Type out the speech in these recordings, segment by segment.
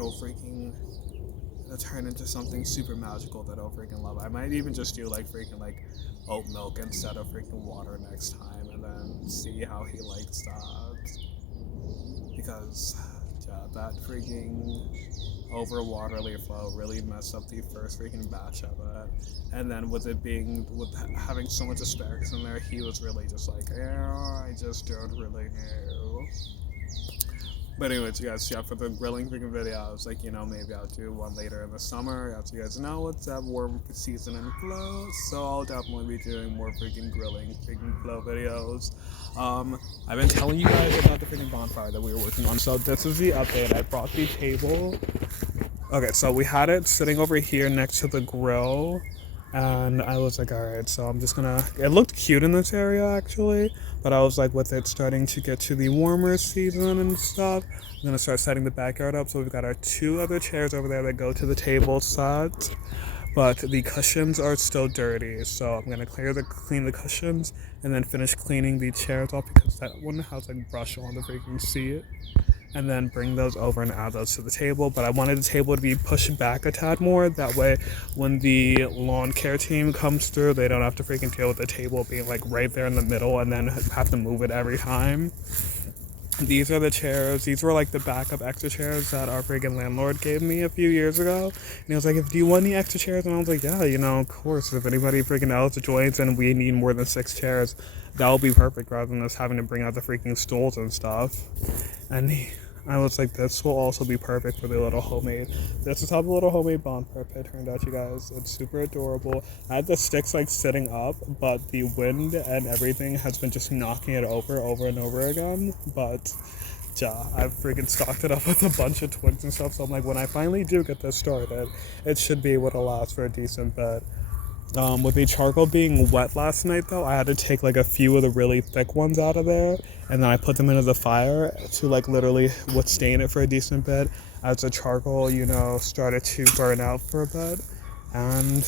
it'll freaking it'll turn into something super magical that I'll freaking love. I might even just do like freaking like oat milk instead of freaking water next time, and then see how he likes that. Because yeah, that freaking over waterly flow really messed up the first freaking batch of it. And then with it being with having so much asparagus in there, he was really just like, oh, I just don't really know. But anyways, you guys, yeah, for the grilling freaking video, I was like, maybe I'll do one later in the summer. As you guys know, it's that warm season in flow, so I'll definitely be doing more freaking grilling freaking flow videos. I've been telling you guys about the freaking bonfire that we were working on. So this is the update. I brought the table. Okay, so we had it sitting over here next to the grill, and I was like, alright, so I'm just gonna. It looked cute in this area actually, but I was like, with it starting to get to the warmer season and stuff, I'm gonna start setting the backyard up. So we've got our two other chairs over there that go to the table set, but the cushions are still dirty. So I'm gonna clean the cushions and then finish cleaning the chairs off because that one has like brush on the freaking seat, and then bring those over and add those to the table. But I wanted the table to be pushed back a tad more. That way, when the lawn care team comes through, they don't have to freaking deal with the table being like right there in the middle and then have to move it every time. These are the chairs. These were like the backup extra chairs that our freaking landlord gave me a few years ago. And he was like, do you want any extra chairs? And I was like, yeah, of course. If anybody freaking else joins and we need more than 6 chairs, that'll be perfect rather than us having to bring out the freaking stools and stuff. And I was like, this will also be perfect for the little homemade. This is how the little homemade bonfire pit turned out, you guys. It's super adorable. I had the sticks like sitting up, but the wind and everything has been just knocking it over and over again. But yeah, I've freaking stocked it up with a bunch of twigs and stuff. So I'm like, when I finally do get this started, it should be able to last for a decent bit. With the charcoal being wet last night, though, I had to take like a few of the really thick ones out of there, and then I put them into the fire to like literally withstand it for a decent bit as the charcoal, started to burn out for a bit. And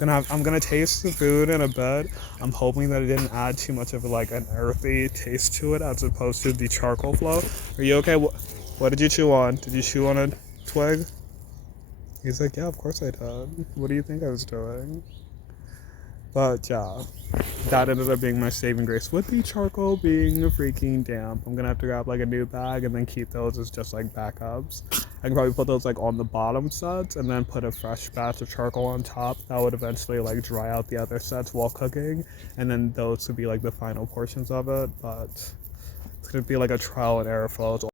I'm gonna taste the food in a bit. I'm hoping that it didn't add too much of like an earthy taste to it as opposed to the charcoal flow. Are you okay? What did you chew on? Did you chew on a twig? He's like, yeah, of course I did. What do you think I was doing? But yeah, that ended up being my saving grace with the charcoal being freaking damp. I'm gonna have to grab like a new bag and then keep those as just like backups. I can probably put those like on the bottom sets and then put a fresh batch of charcoal on top. That would eventually like dry out the other sets while cooking, and then those would be like the final portions of it. But it's gonna be like a trial and error flow.